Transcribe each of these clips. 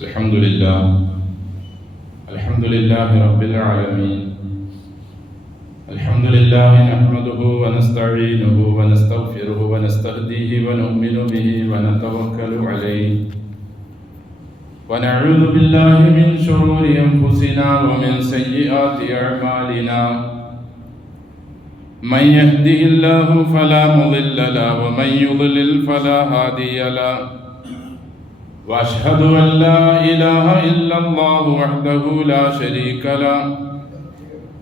الحمد لله رب العالمين. الحمد لله نحمده ونستعينه ونستغفره ونستهديه ونؤمن به ونتوكل عليه ونعوذ بالله من شرور أنفسنا ومن سيئات أعمالنا. من يهده الله فلا مضل له ومن يضلل فلا هادي له. وأشهد أن لا إله إلا الله وحده لا شريك له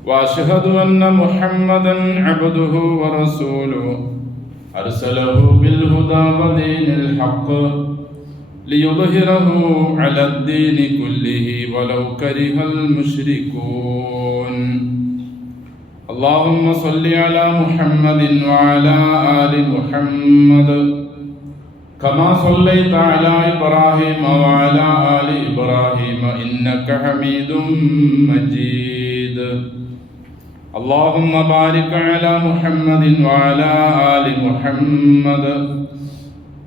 وأشهد أن محمدا عبده ورسوله أرسله بالهدى ودين الحق ليظهره على الدين كله ولو كره المشركون. اللهم صل على محمد وعلى آل محمد كما صليت على إبراهيم وعلى آل إبراهيم إنك حميد مجيد. اللهم بارك على محمد وعلى آل محمد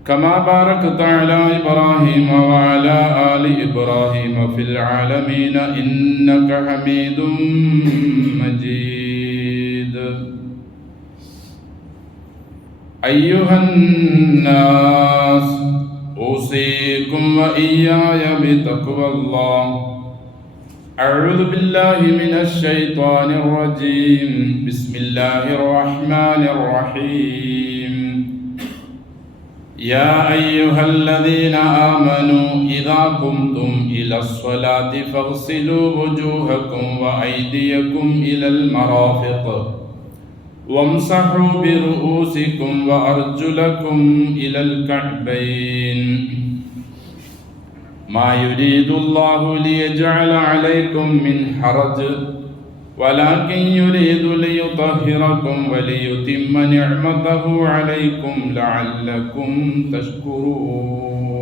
كما باركت على إبراهيم وعلى آل إبراهيم في العالمين إنك حميد مجيد. أيها الناس أوصيكم وإياي بتقوى الله. أعوذ بالله من الشيطان الرجيم. بسم الله الرحمن الرحيم. يا أيها الذين آمنوا إذا قمتم إلى الصلاة فاغسلوا وجوهكم وأيديكم إلى المرافق وامسحوا برؤوسكم وأرجلكم إلى الكعبين. ما يريد الله ليجعل عليكم من حرج ولكن يريد ليطهركم وليتم نعمته عليكم لعلكم تشكرون.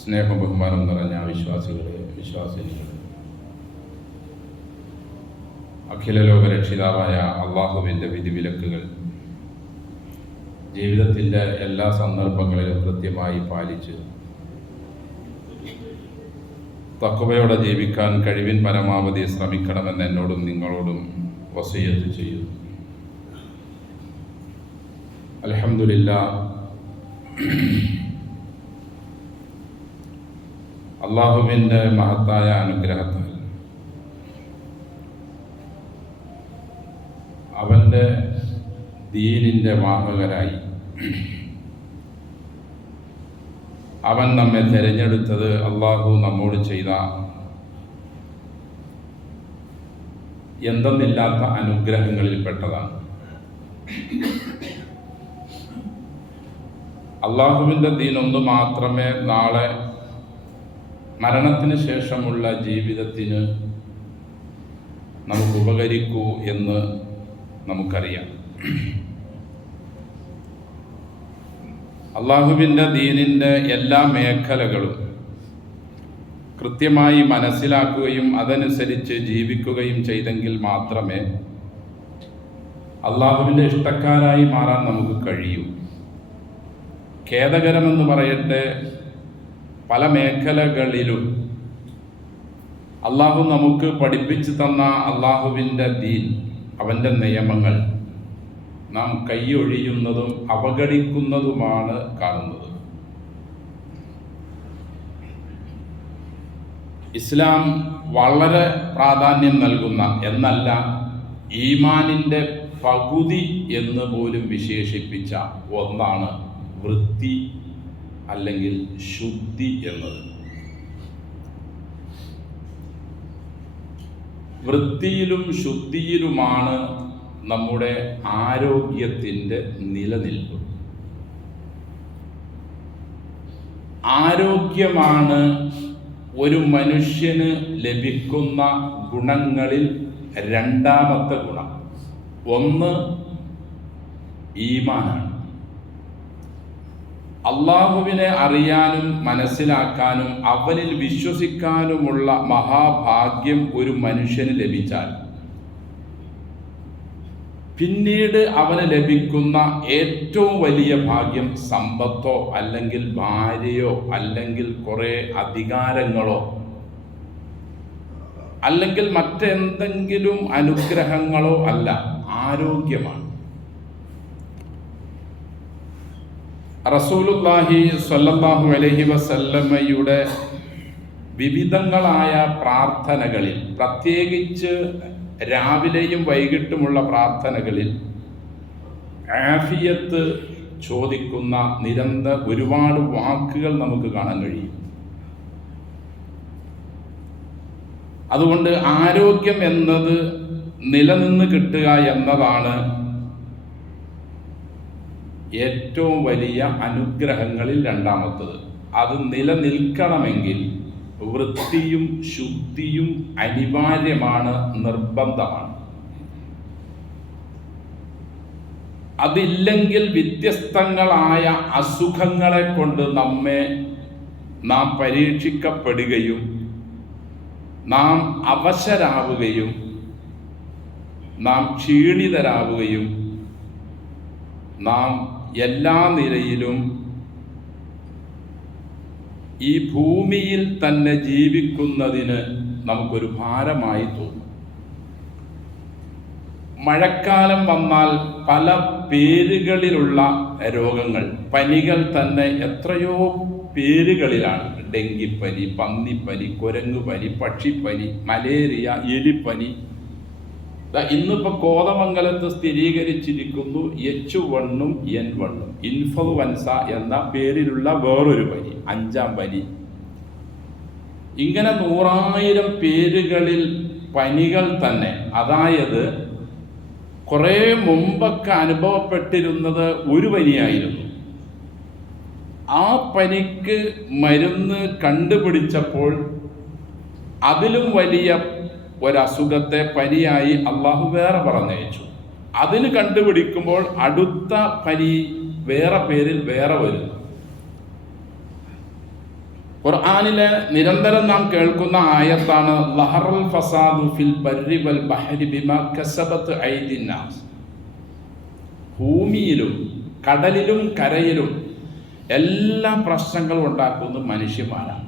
സ്നേഹം ബഹുമാനം നിറഞ്ഞ വിശ്വാസികളെ അഖില ലോക രക്ഷിതാവായ അള്ളാഹുവിൻ്റെ വിധിവിലക്കുകൾ ജീവിതത്തിൻ്റെ എല്ലാ സന്ദർഭങ്ങളിലും കൃത്യമായി പാലിച്ച് തഖ്വയോടെ ജീവിക്കാൻ കഴിവിൻ പരമാവധി ശ്രമിക്കണമെന്ന് എന്നോടും നിങ്ങളോടും വസിയത്ത് ചെയ്യുന്നു. അൽഹംദുലില്ലാഹ്, അള്ളാഹുവിൻ്റെ മഹത്തായ അനുഗ്രഹത്താൽ അവൻ്റെ ദീനിൻ്റെ വാഹകരായി അവൻ നമ്മെ തിരഞ്ഞെടുത്തത് അള്ളാഹു നമ്മോട് ചെയ്ത എന്തെന്നില്ലാത്ത അനുഗ്രഹങ്ങളിൽപ്പെട്ടതാണ്. അള്ളാഹുവിൻ്റെ ദീൻ ഒന്ന് മാത്രമേ നാളെ മരണത്തിന് ശേഷമുള്ള ജീവിതത്തിന് നമുക്ക് ഉപകരിക്കൂ എന്ന് നമുക്കറിയാം. അള്ളാഹുവിൻ്റെ ദീനിൻ്റെ എല്ലാ മേഖലകളും കൃത്യമായി മനസ്സിലാക്കുകയും അതനുസരിച്ച് ജീവിക്കുകയും ചെയ്തെങ്കിൽ മാത്രമേ അള്ളാഹുവിൻ്റെ ഇഷ്ടക്കാരായി മാറാൻ നമുക്ക് കഴിയൂ. ഖേദകരമെന്ന് പറയട്ടെ, പല മേഖലകളിലും അള്ളാഹു നമുക്ക് പഠിപ്പിച്ചു തന്ന അള്ളാഹുവിൻ്റെ ദീൻ, അവൻ്റെ നിയമങ്ങൾ നാം കൈയൊഴിയുന്നതും അവഗണിക്കുന്നതുമാണ് കാണുന്നത്. ഇസ്ലാം വളരെ പ്രാധാന്യം നൽകുന്ന, എന്നല്ല ഈമാനിൻ്റെ പകുതി എന്ന് പോലും വിശേഷിപ്പിച്ച ഒന്നാണ് വൃത്തി അല്ലെങ്കിൽ ശുദ്ധി എന്നത്. വൃത്തിയിലും ശുദ്ധിയിലുമാണ് നമ്മുടെ ആരോഗ്യത്തിൻ്റെ നിലനിൽപ്പ്. ആരോഗ്യമാണ് ഒരു മനുഷ്യന് ലഭിക്കുന്ന ഗുണങ്ങളിൽ രണ്ടാമത്തെ ഗുണം. ഒന്ന് ഈമാനാണ്. അള്ളാഹുവിനെ അറിയാനും മനസ്സിലാക്കാനും അവനിൽ വിശ്വസിക്കാനുമുള്ള മഹാഭാഗ്യം ഒരു മനുഷ്യന് ലഭിച്ചാൽ പിന്നീട് അവന് ലഭിക്കുന്ന ഏറ്റവും വലിയ ഭാഗ്യം സമ്പത്തോ അല്ലെങ്കിൽ ഭാര്യയോ അല്ലെങ്കിൽ കുറേ അധികാരങ്ങളോ അല്ലെങ്കിൽ മറ്റെന്തെങ്കിലും അനുഗ്രഹങ്ങളോ അല്ല, ആരോഗ്യമാണ്. റസൂലുള്ളാഹി സ്വല്ലല്ലാഹു അലൈഹി വസല്ലമയുടെ വിവിധങ്ങളായ പ്രാർത്ഥനകളിൽ, പ്രത്യേകിച്ച് രാവിലെയും വൈകിട്ടുമുള്ള പ്രാർത്ഥനകളിൽ ആഫിയത്ത് ചോദിക്കുന്ന ഒരുപാട് വാക്കുകൾ നമുക്ക് കാണാൻ കഴിയും. അതുകൊണ്ട് ആരോഗ്യം എന്നത് നിലനിന്ന് കിട്ടുക എന്നതാണ് ഏറ്റവും വലിയ അനുഗ്രഹങ്ങളിൽ രണ്ടാമത്തത്. അത് നിലനിൽക്കണമെങ്കിൽ വൃത്തിയും ശുദ്ധിയും അനിവാര്യമാണ്, നിർബന്ധമാണ്. അതില്ലെങ്കിൽ വ്യത്യസ്തങ്ങളായ അസുഖങ്ങളെ കൊണ്ട് നാം പരീക്ഷിക്കപ്പെടുകയും നാം അവശരാവുകയും നാം ക്ഷീണിതരാവുകയും നാം എല്ലാ നിലയിലും ഈ ഭൂമിയിൽ തന്നെ ജീവിക്കുന്നതിന് നമുക്കൊരു ഭാരമായി തോന്നും. മഴക്കാലം വന്നാൽ പല പേരുകളിലുള്ള രോഗങ്ങൾ, പനികൾ തന്നെ എത്രയോ പേരുകളിലാണ്. ഡെങ്കിപ്പനി, പന്നിപ്പനി, കുരങ്ങുപനി, പക്ഷിപ്പനി, മലേറിയ, എലിപ്പനി. ഇന്നിപ്പോൾ കോതമംഗലത്ത് സ്ഥിരീകരിച്ചിരിക്കുന്നു H1 N1 ഇൻഫ്ലുവൻസ എന്ന പേരിലുള്ള വേറൊരു പനി, 5ാം പനി. ഇങ്ങനെ 100,000 പേരുകളിൽ പനികൾ തന്നെ. അതായത് കുറേ മുമ്പൊക്കെ അനുഭവപ്പെട്ടിരുന്നത് ഒരു പനിയായിരുന്നു. ആ പനിക്ക് മരുന്ന് കണ്ടുപിടിച്ചപ്പോൾ അതിലും വലിയ ഒരസുഖത്തെ പനിയായി അള്ളാഹു വേറെ പറഞ്ഞയച്ചു. അതിന് കണ്ടുപിടിക്കുമ്പോൾ അടുത്ത പനി വേറെ പേരിൽ വേറെ വരുന്നു. ഖുർആനിലെ നിരന്തരം നാം കേൾക്കുന്ന ആയത്താണ് ലഹറൽ ഫസാദു ഫിൽ ബർരി വൽ ബഹരി ബിമാ കസബത് ഐദിൻ നാസ്. ഭൂമിയിലും കടലിലും കരയിലും എല്ലാ പ്രശ്നങ്ങളും ഉണ്ടാക്കുന്നത് മനുഷ്യന്മാരാണ്.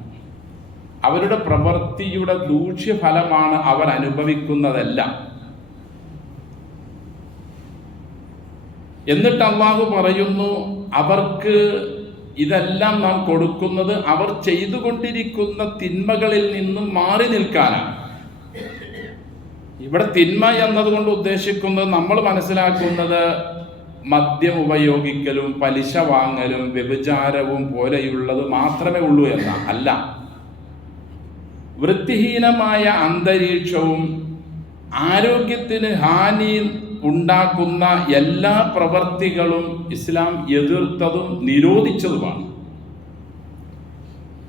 അവരുടെ പ്രവൃത്തിയുടെ ദൂഷ്യഫലമാണ് അവർ അനുഭവിക്കുന്നതെല്ലാം. എന്നിട്ട് അല്ലാഹു പറയുന്നു, അവർക്ക് ഇതെല്ലാം നാം കൊടുക്കുന്നത് അവർ ചെയ്തുകൊണ്ടിരിക്കുന്ന തിന്മകളിൽ നിന്നും മാറി നിൽക്കാനാണ്. ഇവിടെ തിന്മ എന്നതുകൊണ്ട് ഉദ്ദേശിക്കുന്നത് നമ്മൾ മനസ്സിലാക്കുന്നത് മദ്യം ഉപയോഗിക്കലും പലിശ വാങ്ങലും വ്യഭിചാരവും പോലെയുള്ളത് മാത്രമേ ഉള്ളൂ എന്ന അല്ല. വൃത്തിഹീനമായ അന്തരീക്ഷവും ആരോഗ്യത്തിന് ഹാനി ഉണ്ടാക്കുന്ന എല്ലാ പ്രവർത്തികളും ഇസ്ലാം എതിർത്തതും നിരോധിച്ചതുമാണ്.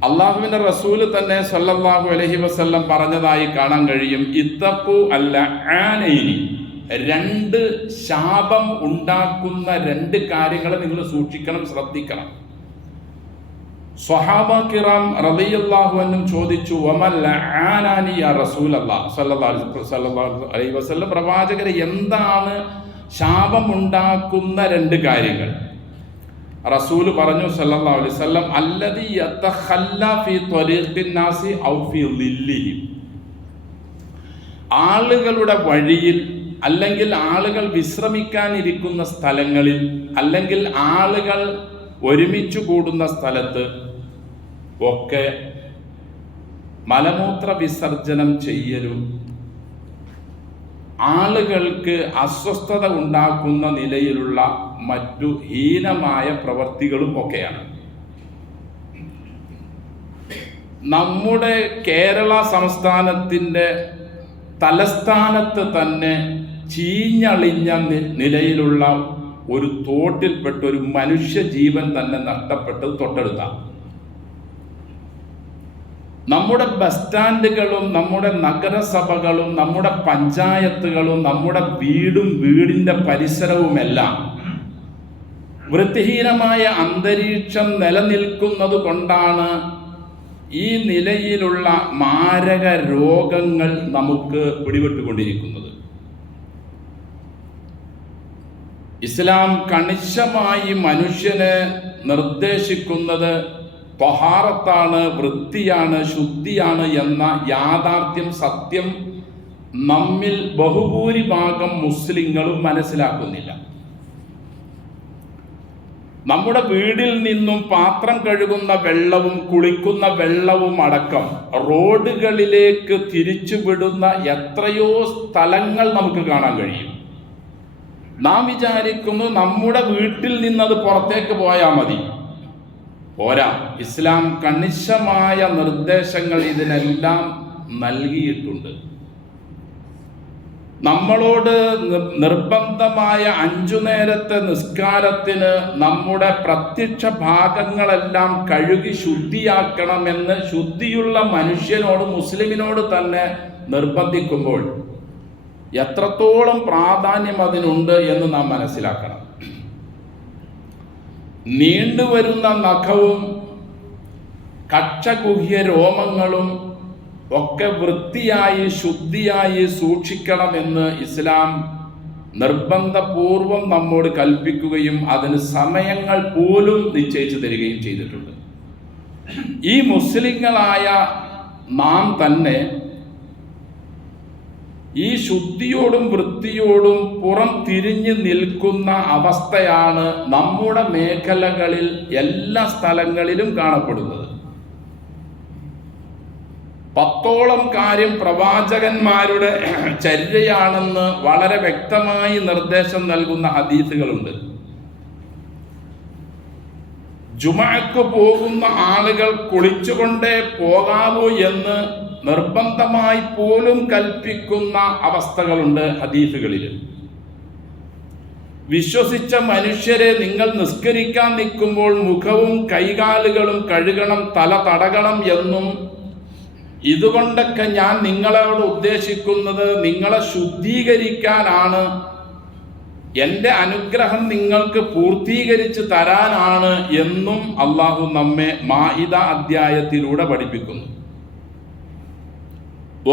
അള്ളാഹുവിന്റെ റസൂല് തന്നെ സല്ലല്ലാഹു അലൈഹി വസല്ലം പറഞ്ഞതായി കാണാൻ കഴിയും, ഇത്തഖു അൽ-ലഅനൈനി, 2 ശാപം ഉണ്ടാക്കുന്ന 2 കാര്യങ്ങളെ നിങ്ങൾ സൂക്ഷിക്കണം, ശ്രദ്ധിക്കണം. സ്വഹാബ കിറാം റളിയല്ലാഹു അൻഹും ചോദിച്ചു, വമൽ ലഅനാനി യാ റസൂലല്ലാഹ് സല്ലല്ലാഹു അലൈഹി വസല്ലം, പ്രവാചകരെ എന്താണ് ശാപം ഉണ്ടാക്കുന്ന 2 കാര്യങ്ങൾ? റസൂൽ പറഞ്ഞു സല്ലല്ലാഹു അലൈഹി വസല്ലം, അല്ലദി യതഖല്ല ഫീ ത്വരീഖിൻ നാസി ഔ ഫീ ളില്ലിഹിം, ആളുകളുടെ വഴിയിൽ അല്ലെങ്കിൽ ആളുകൾ വിശ്രമിക്കാനിരിക്കുന്ന സ്ഥലങ്ങളിൽ അല്ലെങ്കിൽ ആളുകൾ ഒരുമിച്ച് കൂടുന്ന സ്ഥലത്ത് ഒക്കെ മലമൂത്ര വിസർജനം ചെയ്യലും ആളുകൾക്ക് അസ്വസ്ഥത ഉണ്ടാക്കുന്ന നിലയിലുള്ള മറ്റു ഹീനമായ പ്രവർത്തികളും ഒക്കെയാണ്. നമ്മുടെ കേരള സംസ്ഥാനത്തിൻ്റെ തലസ്ഥാനത്ത് തന്നെ ചീഞ്ഞളിഞ്ഞ നിലയിലുള്ള ഒരു തോട്ടിൽപ്പെട്ട ഒരു മനുഷ്യ ജീവൻ തന്നെ നഷ്ടപ്പെട്ടത് തൊട്ടടുത്താണ്. നമ്മുടെ ബസ് സ്റ്റാൻഡുകളും നമ്മുടെ നഗരസഭകളും നമ്മുടെ പഞ്ചായത്തുകളും നമ്മുടെ വീടിൻ്റെ പരിസരവുമെല്ലാം വൃത്തിഹീനമായ അന്തരീക്ഷം നിലനിൽക്കുന്നത് കൊണ്ടാണ് ഈ നിലയിലുള്ള മാരക രോഗങ്ങൾ നമുക്ക് പിടിപെട്ടുകൊണ്ടിരിക്കുന്നത്. ഇസ്ലാം കണിശമായി മനുഷ്യന് നിർദ്ദേശിക്കുന്നത് ത്വഹാറത്താണ്, വൃത്തിയാണ്, ശുദ്ധിയാണ് എന്ന യാഥാർത്ഥ്യം, സത്യം നമ്മിൽ ബഹുഭൂരിഭാഗം മുസ്ലിങ്ങളും മനസ്സിലാക്കുന്നില്ല. നമ്മുടെ വീടിൽ നിന്നും പാത്രം കഴുകുന്ന വെള്ളവും കുളിക്കുന്ന വെള്ളവും അടക്കം റോഡുകളിലേക്ക് തിരിച്ചുവിടുന്ന എത്രയോ സ്ഥലങ്ങൾ നമുക്ക് കാണാൻ കഴിയും. നാം വിചാരിക്കുന്നു നമ്മുടെ വീട്ടിൽ നിന്നത് പുറത്തേക്ക് പോയാൽ മതി. പോരാ, ഇസ്ലാം കണിശമായ നിർദ്ദേശങ്ങൾ ഇതിനെല്ലാം നൽകിയിട്ടുണ്ട്. നമ്മളോട് നിർബന്ധമായ 5 നേരത്തെ നിസ്കാരത്തിന് നമ്മുടെ പ്രത്യക്ഷ ഭാഗങ്ങളെല്ലാം കഴുകി ശുദ്ധിയാക്കണമെന്ന് ശുദ്ധിയുള്ള മനുഷ്യനോട്, മുസ്ലിമിനോട് തന്നെ നിർബന്ധിക്കുമ്പോൾ എത്രത്തോളം പ്രാധാന്യം അതിനുണ്ട് എന്ന് നാം മനസ്സിലാക്കണം. നീണ്ടുവരുന്ന നഖവും കക്ഷഗുഹ്യ രോമങ്ങളും ഒക്കെ വൃത്തിയായി ശുദ്ധിയായി സൂക്ഷിക്കണമെന്ന് ഇസ്ലാം നിർബന്ധപൂർവം നമ്മോട് കൽപ്പിക്കുകയും അതിന് സമയങ്ങൾ പോലും നിശ്ചയിച്ചു തരികയും ചെയ്തിട്ടുണ്ട്. ഈ മുസ്ലിങ്ങളായ നാം തന്നെ ഈ ശുദ്ധിയോടും വൃത്തിയോടും പുറം തിരിഞ്ഞു നിൽക്കുന്ന അവസ്ഥയാണ് നമ്മുടെ മേഖലകളിൽ എല്ലാ സ്ഥലങ്ങളിലും കാണപ്പെടുന്നത്. 10ഓളം കാര്യം പ്രവാചകന്മാരുടെ ചര്യയാണെന്ന് വളരെ വ്യക്തമായി നിർദ്ദേശം നൽകുന്ന ഹദീസുകളുണ്ട്. ജുമഅക്ക് പോകുന്ന ആളുകൾ കുളിച്ചുകൊണ്ടേ പോകാവൂ എന്ന് നിർബന്ധമായി പോലും കൽപ്പിക്കുന്ന അവസ്ഥകളുണ്ട് ഹദീസുകളിൽ. വിശ്വസിച്ച മനുഷ്യരെ, നിങ്ങൾ നിസ്കരിക്കാൻ നിൽക്കുമ്പോൾ മുഖവും കൈകാലുകളും കഴുകണം, തല തടകണം എന്നും, ഇതുകൊണ്ടൊക്കെ ഞാൻ നിങ്ങളോട് ഉദ്ദേശിക്കുന്നത് നിങ്ങളെ ശുദ്ധീകരിക്കാനാണ്, എൻ്റെ അനുഗ്രഹം നിങ്ങൾക്ക് പൂർത്തീകരിച്ച് തരാനാണ് എന്നും അള്ളാഹു നമ്മെ മാഇദ അധ്യായത്തിലൂടെ പഠിപ്പിക്കുന്നു.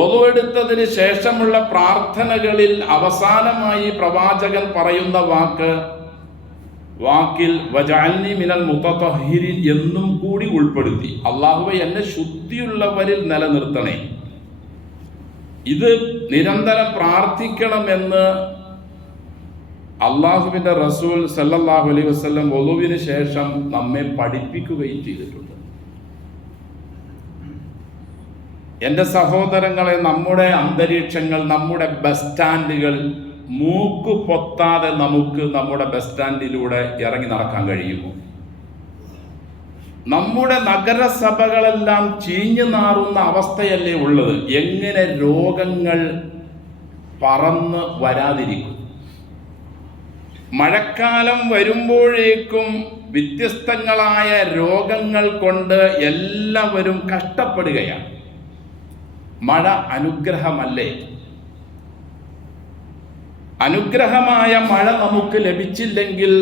ഒളുവെടുത്തതിന് ശേഷമുള്ള പ്രാർത്ഥനകളിൽ അവസാനമായി പ്രവാചകൻ പറയുന്ന വാക്കിൽ വജഅൽനി മിനൽ മുതതഹിരിൻ എന്നും കൂടി ഉൾപ്പെടുത്തി. അല്ലാഹുവേ, എന്നെ ശുദ്ധിയുള്ളവരിൽ നിലനിർത്തണേ. ഇത് നിരന്തരം പ്രാർത്ഥിക്കണമെന്ന് അള്ളാഹുവിൻ്റെ റസൂൽ സല്ലല്ലാഹു അലൈഹി വസല്ലം വുളുവിന് ശേഷം നമ്മെ പഠിപ്പിക്കുകയും ചെയ്തിട്ടുണ്ട്. എൻ്റെ സഹോദരങ്ങളെ, നമ്മുടെ അന്തരീക്ഷങ്ങൾ, നമ്മുടെ ബസ് സ്റ്റാൻഡുകൾ, മൂക്ക് പൊത്താതെ നമുക്ക് നമ്മുടെ ബസ് സ്റ്റാൻഡിലൂടെ ഇറങ്ങി നടക്കാൻ കഴിയുമോ? നമ്മുടെ നഗരസഭകളെല്ലാം ചീഞ്ഞു നാറുന്ന അവസ്ഥയല്ലേ ഉള്ളത്? എങ്ങനെ രോഗങ്ങൾ പറന്ന് വരാതിരിക്കും? മഴക്കാലം വരുമ്പോഴേക്കും വ്യത്യസ്തങ്ങളായ രോഗങ്ങൾ കൊണ്ട് എല്ലാവരും കഷ്ടപ്പെടുകയാണ്. മഴ അനുഗ്രഹമല്ലേ? അനുഗ്രഹമായ മഴ നമുക്ക് ലഭിച്ചില്ലെങ്കിൽ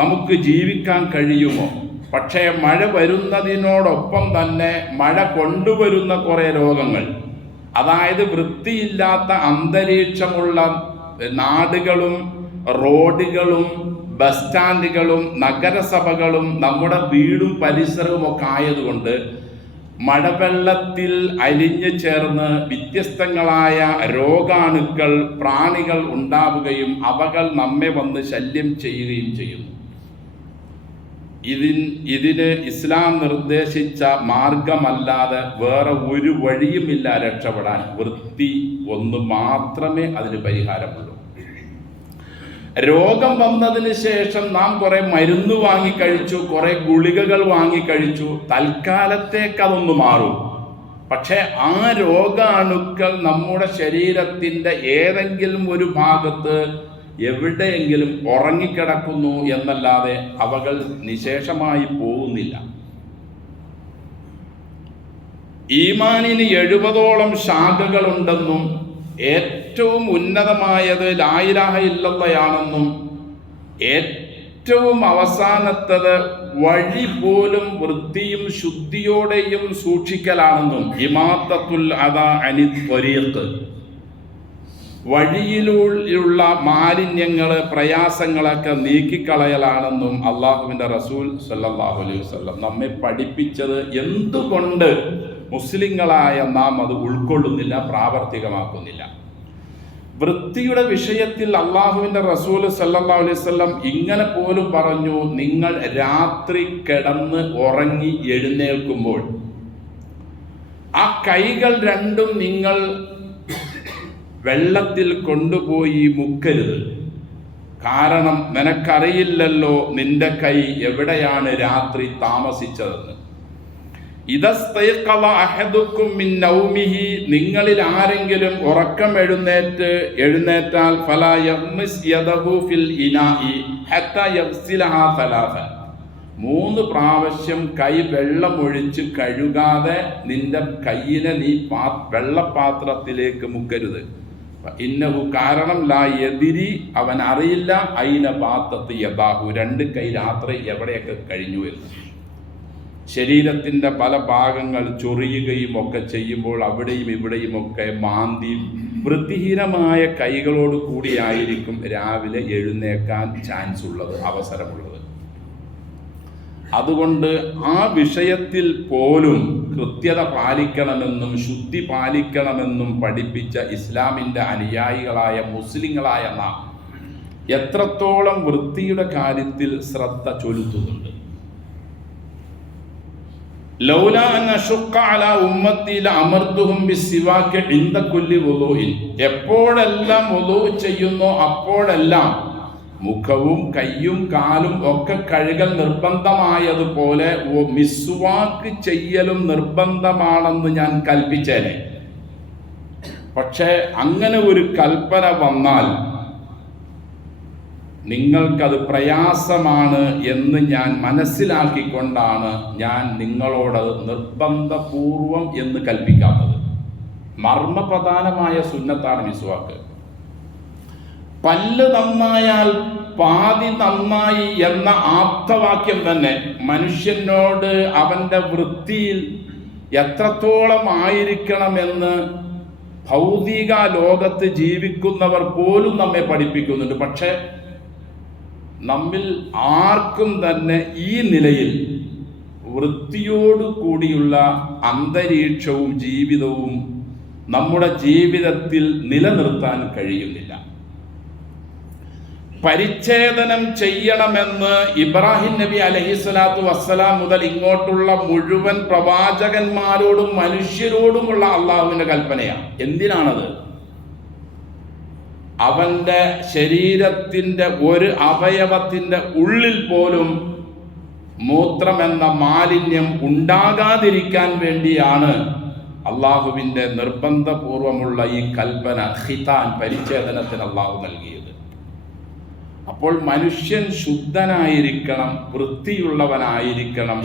നമുക്ക് ജീവിക്കാൻ കഴിയുമോ? പക്ഷേ മഴ വരുന്നതിനോടൊപ്പം തന്നെ മഴ കൊണ്ടുവരുന്ന കുറേ രോഗങ്ങൾ, അതായത് വൃത്തിയില്ലാത്ത അന്തരീക്ഷമുള്ള നാടുകളും റോഡുകളും ബസ് സ്റ്റാൻഡുകളും നഗരസഭകളും നമ്മുടെ വീടും പരിസരവും ഒക്കെ ആയതുകൊണ്ട് മഴവെള്ളത്തിൽ അലിഞ്ഞു ചേർന്ന് വ്യത്യസ്തങ്ങളായ രോഗാണുക്കൾ, പ്രാണികൾ ഉണ്ടാവുകയും അവകൾ നമ്മെ വന്ന് ശല്യം ചെയ്യുകയും ചെയ്യുന്നു. ഇതിന് ഇസ്ലാം നിർദ്ദേശിച്ച മാർഗമല്ലാതെ വേറെ ഒരു വഴിയുമില്ല രക്ഷപ്പെടാൻ. വൃത്തി ഒന്ന് മാത്രമേ അതിന് പരിഹാരമുള്ളൂ. രോഗം വന്നതിന് ശേഷം നാം കുറെ മരുന്ന് വാങ്ങിക്കഴിച്ചു, കുറെ ഗുളികകൾ വാങ്ങിക്കഴിച്ചു, തൽക്കാലത്തേക്ക് അതൊന്ന് മാറും. പക്ഷെ ആ രോഗാണുക്കൾ നമ്മുടെ ശരീരത്തിൻ്റെ ഏതെങ്കിലും ഒരു ഭാഗത്ത് എവിടെയെങ്കിലും ഉറങ്ങിക്കിടക്കുന്നു എന്നല്ലാതെ അവകൾ നിശേഷമായി പോകുന്നില്ല. ഈമാനിന് 70ഓളം ശാഖകളുണ്ടെന്നും ഏറ്റവും ഉന്നതമായത് ലാ ഇലാഹ ഇല്ലല്ലാഹയാണെന്നും ഏറ്റവും അവസാനത്തത് വഴി പോലും വൃത്തിയും ശുദ്ധിയോടെയും സൂക്ഷിക്കലാണെന്നും ഇമാത്തത്തുൽ അദാ അനി ത്വരീഖ്, വഴിയിലുള്ള മാലിന്യങ്ങൾ, പ്രയാസങ്ങളൊക്കെ നീക്കിക്കളയലാണെന്നും അള്ളാഹുവിൻ്റെ റസൂൽ സല്ലല്ലാഹു അലൈഹി വസല്ലം നമ്മെ പഠിപ്പിച്ചത്. എന്തുകൊണ്ട് മുസ്ലിങ്ങളായ നാം അത് ഉൾക്കൊള്ളുന്നില്ല, പ്രാവർത്തികമാക്കുന്നില്ല? വൃത്തിയുടെ വിഷയത്തിൽ അള്ളാഹുവിൻ്റെ റസൂൽ സല്ലല്ലാഹു അലൈഹി വസല്ലം ഇങ്ങനെ പോലും പറഞ്ഞു: നിങ്ങൾ രാത്രി കിടന്ന് ഉറങ്ങി എഴുന്നേൽക്കുമ്പോൾ ആ കൈകൾ രണ്ടും നിങ്ങൾ വെള്ളത്തിൽ കൊണ്ടുപോയി മുക്കരുത്. കാരണം നിനക്കറിയില്ലല്ലോ നിന്റെ കൈ എവിടെയാണ് രാത്രി താമസിച്ചതെന്ന്. ഇദസ്തൈഖള അഹദുക്കും മിൻ നൗമിഹി, നിങ്ങളിൽ ആരെങ്കിലും ഉറക്കം എഴുന്നേറ്റാൽ ഫലാ യഗ്മിസ് യദഹു ഫിൽ ഇനാഇ ഹത്താ യഗ്സിലഹാ സലാസൻ, 3 പ്രാവശ്യം കൈ വെള്ളമൊഴിച്ച് കഴുകാതെ നിന്റെ കയ്യിനെ നീ വെള്ളപാത്രത്തിലേക്ക് മുക്കരുത്. ഇന്നഹു, കാരണം ലാ യദിരി, അവൻ അറിയില്ല, ഐന ബാത്തത്ത് യദാഹു, 2 കൈ രാത്രി എവിടെയൊക്കെ കഴിഞ്ഞു എന്ന്. ശരീരത്തിൻ്റെ പല ഭാഗങ്ങൾ ചൊറിയുകയും ഒക്കെ ചെയ്യുമ്പോൾ അവിടെയും ഇവിടെയും ഒക്കെ മാന്തി വൃത്തിഹീനമായ കൈകളോട് കൂടിയായിരിക്കും രാവിലെ എഴുന്നേക്കാൻ ചാൻസ് ഉള്ളത്, അവസരമുള്ളത്. അതുകൊണ്ട് ആ വിഷയത്തിൽ പോലും കൃത്യത പാലിക്കണമെന്നും ശുദ്ധി പാലിക്കണമെന്നും പഠിപ്പിച്ച ഇസ്ലാമിൻ്റെ അനുയായികളായ മുസ്ലിങ്ങളായ നാം എത്രത്തോളം വൃത്തിയുടെ കാര്യത്തിൽ ശ്രദ്ധ ചെലുത്തുന്നുണ്ട്. ലൗലാ അൻ അശുഖ അലാ ഉമ്മത്തി ലഅമർതുഹും ബിസ്സിവാകി ഇൻദ കുല്ലി വുളൂഇൻ, എപ്പോഴെല്ലാം വുളൂ ചെയ്യുന്നോ അപ്പോഴെല്ലാം മുഖവും കയ്യും കാലും ഒക്കെ കഴുകൽ നിർബന്ധമായതുപോലെ മിസ്വാക്ക് ചെയ്യലും നിർബന്ധമാണെന്ന് ഞാൻ കൽപ്പിച്ചേനെ. പക്ഷേ അങ്ങനെ ഒരു കൽപ്പന വന്നാൽ നിങ്ങൾക്കത് പ്രയാസമാണ് എന്ന് ഞാൻ മനസ്സിലാക്കിക്കൊണ്ടാണ് ഞാൻ നിങ്ങളോടത് നിർബന്ധപൂർവം എന്ന് കൽപ്പിക്കാത്തത്. മർമ്മപ്രധാനമായ സുന്നത്താണ് മിസ്വാക്ക്. പല്ല് നന്നായാൽ പാതി നന്നായി എന്ന ആപ്തവാക്യം തന്നെ മനുഷ്യനോട് അവൻ്റെ വൃത്തിയിൽ എത്രത്തോളം ആയിരിക്കണമെന്ന് ഭൗതിക ലോകത്ത് ജീവിക്കുന്നവർ പോലും നമ്മെ പഠിപ്പിക്കുന്നുണ്ട്. പക്ഷേ നമ്മിൽ ആർക്കും തന്നെ ഈ നിലയിൽ വൃത്തിയോടു കൂടിയുള്ള അന്തരീക്ഷവും ജീവിതവും നമ്മുടെ ജീവിതത്തിൽ നിലനിർത്താൻ കഴിയുന്നില്ല. പരിച്ഛേദനം ചെയ്യണമെന്ന് ഇബ്രാഹിം നബി അലൈഹിസ്സലാത്തു വസ്സലാം മുതൽ ഇങ്ങോട്ടുള്ള മുഴുവൻ പ്രവാചകന്മാരോടും മനുഷ്യരോടുമുള്ള അള്ളാഹുവിൻ്റെ കൽപ്പനയാണ്. എന്തിനാണത്? അവൻ്റെ ശരീരത്തിൻ്റെ ഒരു അവയവത്തിൻ്റെ ഉള്ളിൽ പോലും മൂത്രമെന്ന മാലിന്യം ഉണ്ടാകാതിരിക്കാൻ വേണ്ടിയാണ് അള്ളാഹുവിൻ്റെ നിർബന്ധപൂർവമുള്ള ഈ കൽപ്പന, ഖിതാൻ, പരിച്ഛേദനത്തിന് അള്ളാഹു നൽകിയത്. അപ്പോൾ മനുഷ്യൻ ശുദ്ധനായിരിക്കണം, വൃത്തിയുള്ളവനായിരിക്കണം,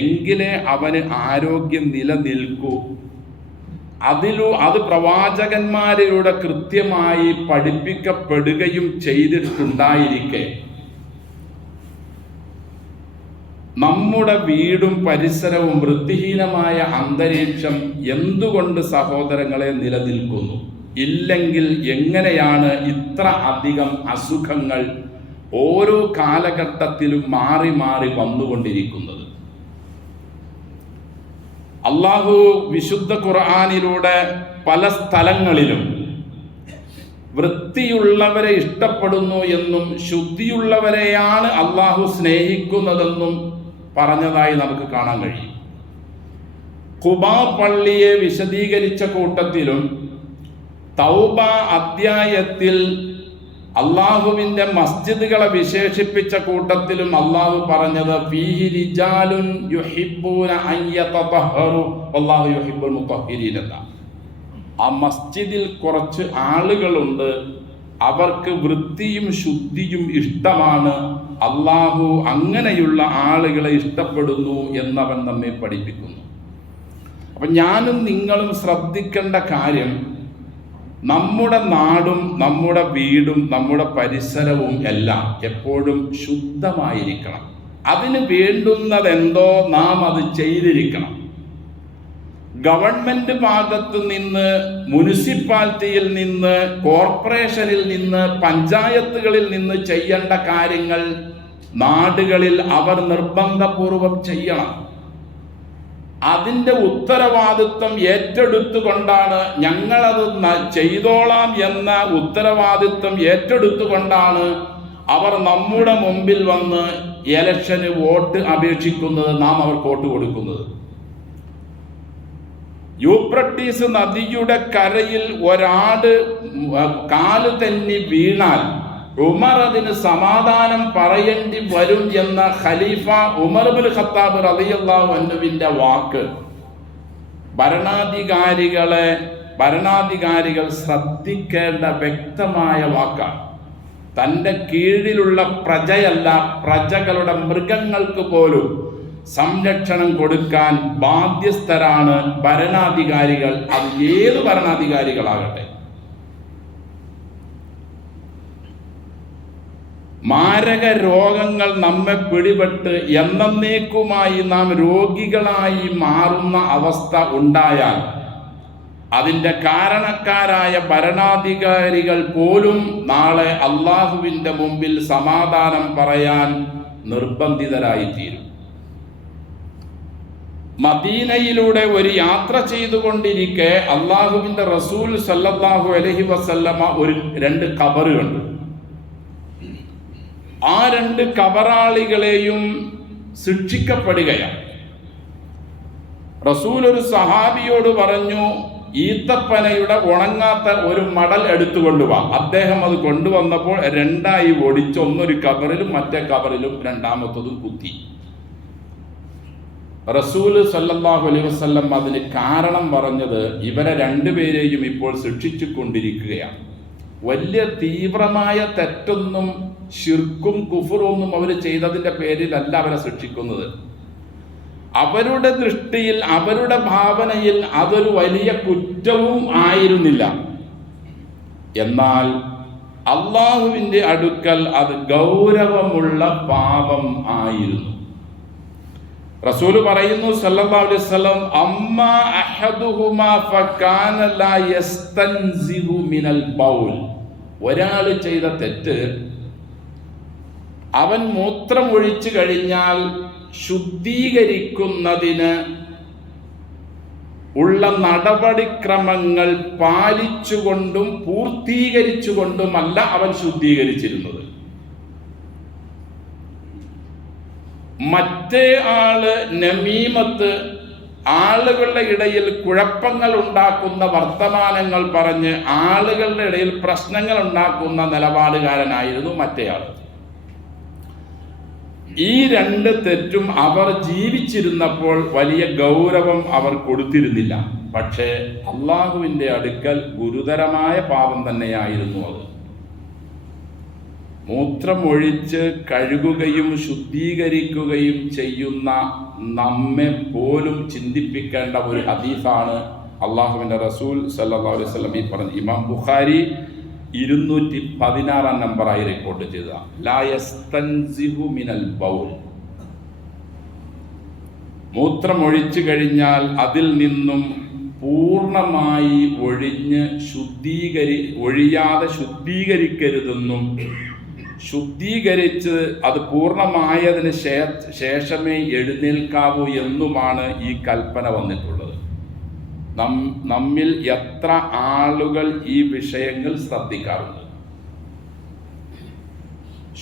എങ്കിലേ അവന് ആരോഗ്യം നിലനിൽക്കൂ. അത് പ്രവാചകന്മാരിലൂടെ കൃത്യമായി പഠിപ്പിക്കപ്പെടുകയും ചെയ്തിട്ടുണ്ടായിരിക്കെ നമ്മുടെ വീടും പരിസരവും വൃത്തിഹീനമായ അന്തരീക്ഷം എന്തുകൊണ്ട് സഹോദരങ്ങളെ നിലനിൽക്കുന്നു? ഇല്ലെങ്കിൽ എങ്ങനെയാണ് ഇത്ര അധികം അസുഖങ്ങൾ ഓരോ കാലഘട്ടത്തിലും മാറി മാറി വന്നുകൊണ്ടിരിക്കുന്നത്? അള്ളാഹു വിശുദ്ധ ഖുർആനിലൂടെ പല സ്ഥലങ്ങളിലും വൃത്തിയുള്ളവരെ ഇഷ്ടപ്പെടുന്നു എന്നും ശുദ്ധിയുള്ളവരെയാണ് അള്ളാഹു സ്നേഹിക്കുന്നതെന്നും പറഞ്ഞതായി നമുക്ക് കാണാൻ കഴിയും. ഖുബാ പള്ളിയെ വിശദീകരിച്ച കൂട്ടത്തിലും തൗബ അധ്യായത്തിൽ അള്ളാഹുവിൻ്റെ മസ്ജിദുകളെ വിശേഷിപ്പിച്ച കൂട്ടത്തിലും അള്ളാഹു പറഞ്ഞത് ഫീഹി റിജാലുൻ യുഹിബ്ബൂന അൻ യതതഹറു വല്ലാഹു യുഹിബ്ബുൽ മുതഹ്ഹിരീൻ എന്നാണ്. ആ മസ്ജിദിൽ കുറച്ച് ആളുകളുണ്ട്, അവർക്ക് വൃത്തിയും ശുദ്ധിയും ഇഷ്ടമാണ്, അള്ളാഹു അങ്ങനെയുള്ള ആളുകളെ ഇഷ്ടപ്പെടുന്നു എന്നവൻ നമ്മെ പഠിപ്പിക്കുന്നു. അപ്പം ഞാനും നിങ്ങളും ശ്രദ്ധിക്കേണ്ട കാര്യം, നമ്മുടെ നാടും നമ്മുടെ വീടും നമ്മുടെ പരിസരവും എല്ലാം എപ്പോഴും ശുദ്ധമായിരിക്കണം. അതിന് വേണ്ടുന്നതെന്തോ നാം അത് ചെയ്തിരിക്കണം. ഗവൺമെന്റ് ഭാഗത്ത് നിന്ന്, മുനിസിപ്പാലിറ്റിയിൽ നിന്ന്, കോർപ്പറേഷനിൽ നിന്ന്, പഞ്ചായത്തുകളിൽ നിന്ന് ചെയ്യേണ്ട കാര്യങ്ങൾ നാടുകളിൽ അവർ നിർബന്ധപൂർവം ചെയ്യണം. അതിൻ്റെ ഉത്തരവാദിത്വം ഏറ്റെടുത്തുകൊണ്ടാണ്, ഞങ്ങളത് ചെയ്തോളാം എന്ന ഉത്തരവാദിത്വം ഏറ്റെടുത്തുകൊണ്ടാണ് അവർ നമ്മുടെ മുമ്പിൽ വന്ന് ഇലക്ഷന് വോട്ട് അപേക്ഷിക്കുന്നത്, നാം അവർക്ക് വോട്ട് കൊടുക്കുന്നത്. യൂഫ്രട്ടീസ് നദിയുടെ കരയിൽ ഒരാട് കാല് തെന്നി വീണാൽ ഉമർ അതിന് സമാധാനം പറയേണ്ടി വരും എന്ന ഖലീഫ ഉമർ ഇബ്നു ഖത്താബ് റളിയല്ലാഹു അൻഹുവിന്റെ വാക്ക് ഭരണാധികാരികൾ ശ്രദ്ധിക്കേണ്ട വ്യക്തമായ വാക്കാണ്. തൻ്റെ കീഴിലുള്ള പ്രജയല്ല, പ്രജകളുടെ മൃഗങ്ങൾക്ക് പോലും സംരക്ഷണം കൊടുക്കാൻ ബാധ്യസ്ഥരാണ് ഭരണാധികാരികൾ. അത് ഏത് ഭരണാധികാരികളാകട്ടെ. മാരക രോഗങ്ങൾ നമ്മെ പിടിപെട്ട് എന്നേക്കുമായി നാം രോഗികളായി മാറുന്ന അവസ്ഥ ഉണ്ടായാൽ അതിൻ്റെ കാരണക്കാരായ ഭരണാധികാരികൾ പോലും നാളെ അള്ളാഹുവിൻ്റെ മുമ്പിൽ സമാധാനം പറയാൻ നിർബന്ധിതരായിത്തീരും. മദീനയിലൂടെ ഒരു യാത്ര ചെയ്തുകൊണ്ടിരിക്കെ അള്ളാഹുവിൻ്റെ റസൂൽ സല്ലല്ലാഹു അലൈഹി വസല്ലമ രണ്ട് ഖബർ കണ്ടു. ആ രണ്ട് കബറാളികളെയും ശിക്ഷിക്കപ്പെടുകയാണ്. റസൂൽ ഒരു സഹാബിയോട് പറഞ്ഞു, ഈത്തപ്പനയുടെ ഉണങ്ങാത്ത ഒരു മടൽ എടുത്തുകൊണ്ടുവാ. അദ്ദേഹം അത് കൊണ്ടുവന്നപ്പോൾ രണ്ടായി ഒടിച്ച്, ഒന്നൊരു കബറിലും മറ്റേ കബറിലും രണ്ടാമത്തതും കുത്തി. റസൂൽ സല്ലല്ലാഹു അലൈഹി വസല്ലം അതിന് കാരണം പറഞ്ഞത്, ഇവരെ രണ്ടുപേരെയും ഇപ്പോൾ ശിക്ഷിച്ചു കൊണ്ടിരിക്കുകയാണ്. വലിയ തീവ്രമായ തെറ്റൊന്നും ശിർക്കും കുഫറൊന്നും അവർ ചെയ്തതിൻ്റെ പേരിലല്ല അവരെ ശിക്ഷിക്കുന്നത്. അവരുടെ ദൃഷ്ടിയിൽ, അവരുടെ ഭാവനയിൽ അതൊരു വലിയ കുറ്റവും ആയിരുന്നില്ല. എന്നാൽ അള്ളാഹുവിൻ്റെ അടുക്കൽ അത് ഗൗരവമുള്ള പാപം ആയിരുന്നു. റസൂൽ പറയുന്നു സല്ലല്ലാഹു അലൈഹി വസല്ലം, അമ്മാ അഹദുഹുമാ ഫകാന ലാ യസ്തൻസിഹു മിനൽ ബൗൽ. ഒരാൾ ചെയ്ത തെറ്റ്, അവൻ മൂത്രം ഒഴിച്ചു കഴിഞ്ഞാൽ ശുദ്ധീകരിക്കുന്നതിന് ഉള്ള നടപടിക്രമങ്ങൾ പാലിച്ചുകൊണ്ടും പൂർത്തീകരിച്ചുകൊണ്ടുമല്ല അവൻ ശുദ്ധീകരിച്ചിരുന്നത്. മറ്റേ ആള് നമീമത്ത്, ആളുകളുടെ ഇടയിൽ കുഴപ്പങ്ങൾ ഉണ്ടാക്കുന്ന വർത്തമാനങ്ങൾ പറഞ്ഞ് ആളുകളുടെ ഇടയിൽ പ്രശ്നങ്ങൾ ഉണ്ടാക്കുന്ന നിലപാടുകാരനായിരുന്നു മറ്റേയാൾ. ഈ രണ്ട് തെറ്റും അവർ ജീവിച്ചിരുന്നപ്പോൾ വലിയ ഗൗരവം അവർ കൊടുത്തിരുന്നില്ല. പക്ഷേ അള്ളാഹുവിൻ്റെ അടുക്കൽ ഗുരുതരമായ പാപം തന്നെയായിരുന്നു അത്. മൂത്രമൊഴിച്ച് കഴുകുകയും ശുദ്ധീകരിക്കുകയും ചെയ്യുന്ന നമ്മെ പോലും ചിന്തിപ്പിക്കേണ്ട ഒരു ഹദീസാണ് അള്ളാഹുവിൻ്റെ റസൂൽ സല്ലല്ലാഹു അലൈഹി വസല്ലം ഈ പറഞ്ഞു. ഇമാം ബുഖാരി 216 നമ്പറായി റിപ്പോർട്ട് ചെയ്ത ലാ യസ്തൻസിഹു മിനൽ ബൗൽ. മൂത്രമൊഴിച്ചു കഴിഞ്ഞാൽ അതിൽ നിന്നും പൂർണ്ണമായി ഒഴിയാതെ ശുദ്ധീകരിക്കരുതെന്നും, ശുദ്ധീകരിച്ച് അത് പൂർണ്ണമായതിന് ശേഷമേ എഴുന്നേൽക്കാവൂ എന്നുമാണ് ഈ കൽപ്പന വന്നിട്ടുള്ളത്. നമ്മിൽ എത്ര ആളുകൾ ഈ വിഷയങ്ങൾ ശ്രദ്ധിക്കാറുണ്ട്?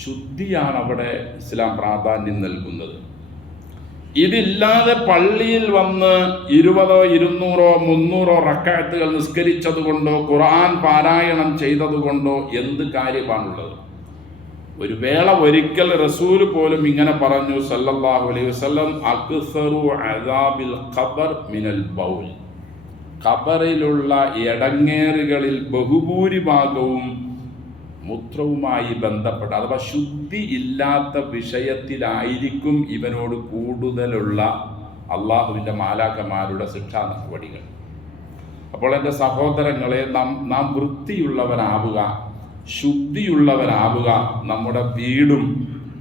ശുദ്ധിയാണ് അവിടെ ഇസ്ലാം പ്രാധാന്യം നൽകുന്നത്. ഇതില്ലാതെ പള്ളിയിൽ വന്ന് 20, 200, 300 റക്അത്തുകൾ നിസ്കരിച്ചതുകൊണ്ടോ ഖുർആൻ പാരായണം ചെയ്തതുകൊണ്ടോ എന്ത് കാര്യമാണുള്ളത്? ഒരു വേള ഒരിക്കൽ റസൂൽ പോലും ഇങ്ങനെ പറഞ്ഞു സല്ലല്ലാഹു അലൈഹി വസല്ലം, അക്സറു അദാബിൽ ഖബർ മിനൽ ബൗൽ. ഖബറിലുള്ള ഇടങ്ങേറുകളിൽ ബഹുഭൂരിഭാഗവും മൂത്രവുമായി ബന്ധപ്പെട്ട അഥവാ ശുദ്ധി ഇല്ലാത്ത വിഷയത്തിലായിരിക്കും ഇവനോട് കൂടുതലുള്ള അള്ളാഹുവിൻ്റെ മാലാഖമാരുടെ ശിക്ഷാ നടപടികൾ. അപ്പോൾ എൻ്റെ സഹോദരങ്ങളെ, നാം വൃത്തിയുള്ളവരാവുക, ശുദ്ധിയുള്ളവരാവുക. നമ്മുടെ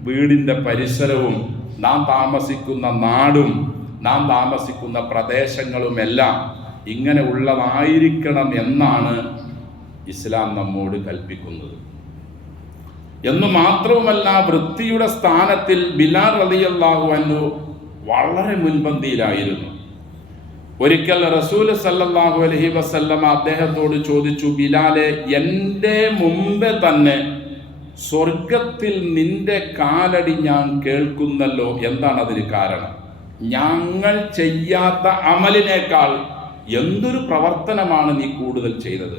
വീടിൻ്റെ പരിസരവും നാം താമസിക്കുന്ന നാടും നാം താമസിക്കുന്ന പ്രദേശങ്ങളുമെല്ലാം ഇങ്ങനെ ഉള്ളതായിരിക്കണം എന്നാണ് ഇസ്ലാം നമ്മോട് കൽപ്പിക്കുന്നത്. എന്നു മാത്രവുമല്ല, വൃത്തിയുടെ സ്ഥാനത്തിൽ ബിലാൽ റളിയല്ലാഹു അൻഹു വളരെ മുൻപന്തിയിലായിരുന്നു. ഒരിക്കൽ റസൂൽ സല്ലല്ലാഹു അലൈഹി വസല്ലം അദ്ദേഹത്തോട് ചോദിച്ചു, ബിലാലെ, എൻ്റെ മുമ്പേ തന്നെ സ്വർഗത്തിൽ നിന്റെ കാലടി ഞാൻ കേൾക്കുന്നല്ലോ, എന്താണ് അതിന് കാരണം? ഞങ്ങൾ ചെയ്യാത്ത അമലിനേക്കാൾ എന്തൊരു പ്രവർത്തനമാണ് നീ കൂടുതൽ ചെയ്തത്?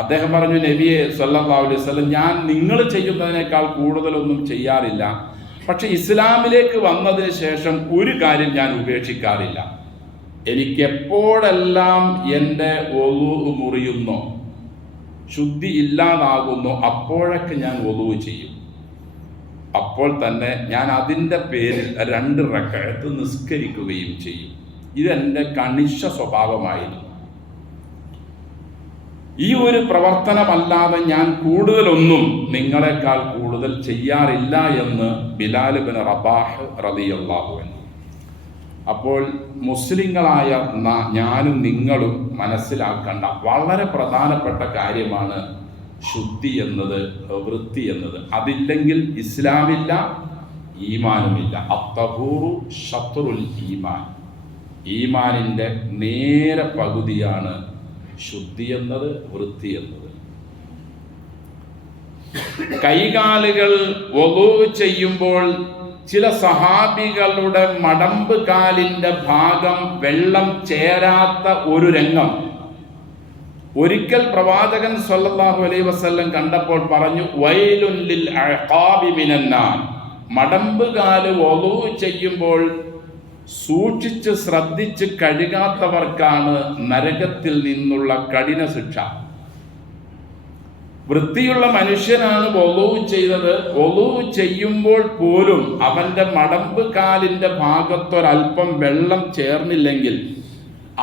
അദ്ദേഹം പറഞ്ഞു, നബിയെ സല്ലല്ലാഹു അലൈഹി വസല്ലം, ഞാൻ നിങ്ങൾ ചെയ്യുന്നതിനേക്കാൾ കൂടുതലൊന്നും ചെയ്യാറില്ല. പക്ഷെ ഇസ്ലാമിലേക്ക് വന്നതിന് ശേഷം ഒരു കാര്യം ഞാൻ ഉപേക്ഷിക്കാറില്ല. എനിക്കെപ്പോഴെല്ലാം എൻ്റെ വുളൂ മുറിയുന്നോ, ശുദ്ധി ഇല്ലാതാകുന്നോ, അപ്പോഴൊക്കെ ഞാൻ വുളൂ ചെയ്യും. അപ്പോൾ തന്നെ ഞാൻ അതിൻ്റെ പേരിൽ 2 റക്അത്ത് നിസ്കരിക്കുകയും ചെയ്യും. ഇതെൻ്റെ കണിശ സ്വഭാവമായിരുന്നു. ഈ ഒരു പ്രവർത്തനമല്ലാതെ ഞാൻ കൂടുതലൊന്നും നിങ്ങളെക്കാൾ കൂടുതൽ ചെയ്യാറില്ല എന്ന് ബിലാൽ ഇബ്നു റബാഹ് റളിയല്ലാഹു അൻഹു. അപ്പോൾ മുസ്ലിങ്ങളായ ഞാനും നിങ്ങളും മനസ്സിലാക്കേണ്ട വളരെ പ്രധാനപ്പെട്ട കാര്യമാണ് ശുദ്ധി എന്നത്, വൃത്തി എന്നത്. അതില്ലെങ്കിൽ ഇസ്ലാമില്ല, ഈമാനുമില്ല. അത്തഹൂറു ശത്രുൽ ഈമാൻ. ഈമാനിൻ്റെ നേരെ പകുതിയാണ് ശുദ്ധി എന്നത്, വൃത്തി എന്നത്. കൈകാലുകൾ വുളൂ ചെയ്യുമ്പോൾ ചില സഹാബികളുടെ മടമ്പ് കാലിൻ്റെ ഭാഗം വെള്ളം ചേരാത്ത ഒരു രംഗം ഒരിക്കൽ പ്രവാചകൻ സല്ലല്ലാഹു അലൈഹി വസല്ലം കണ്ടപ്പോൾ പറഞ്ഞു, വൈലുൻ ലിൽ അഖാബി മിനന്നാർ. മടമ്പ് കാല് വുളൂ ചെയ്യുമ്പോൾ സൂക്ഷിച്ച് ശ്രദ്ധിച്ച് കഴുകാത്തവർക്കാണ് നരകത്തിൽ നിന്നുള്ള കഠിന ശിക്ഷ. വൃത്തിയുള്ള മനുഷ്യനാണ് വുളൂ ചെയ്തത്. വുളൂ ചെയ്യുമ്പോൾ പോലും അവന്റെ മടമ്പ് കാലിന്റെ ഭാഗത്തൊരൽപ്പം വെള്ളം ചേർന്നില്ലെങ്കിൽ